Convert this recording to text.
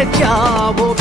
है क्या वो